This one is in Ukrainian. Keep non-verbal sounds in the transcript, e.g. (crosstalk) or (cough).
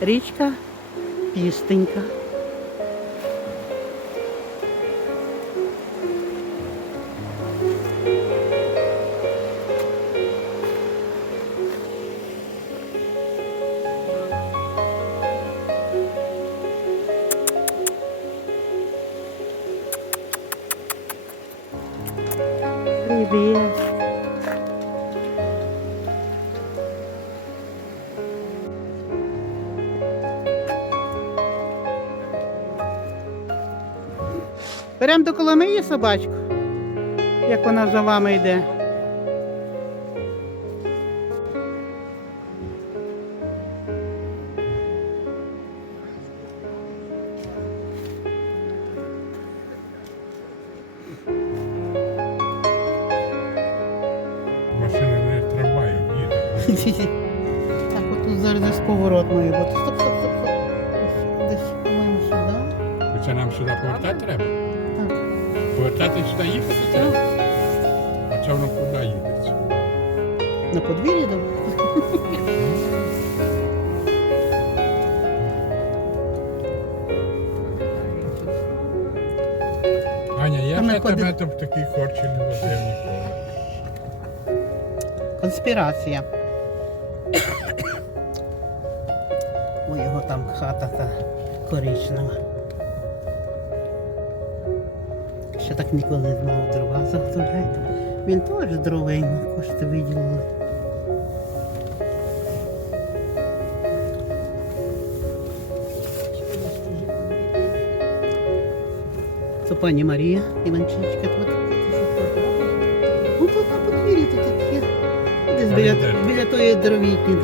Річка Пістенька. Привіт. Беремо до Коломиї собачку, як вона за вами йде. Машина не трамваєм їде. (laughs) Так, от тут зараз десь поворот має бути. Стоп, стоп, стоп, стоп. Десь, по-моєму, сюди. Це нам сюди повертати треба? Так. Повертати сюди їхати треба? А це воно куди їдеться? На подвір'ї до. Аня, я Там ще тебе там в такій корчі не возив ніколи. Конспірація. У його там хата та коричнева. Ще так ніколи не мав дрова заготовляти. Він теж дрова йому кошти виділили. Це пані Марія Іванчичка тут. Ну тут на подвір'ї тут таке. Десь біля, біля тої дровітні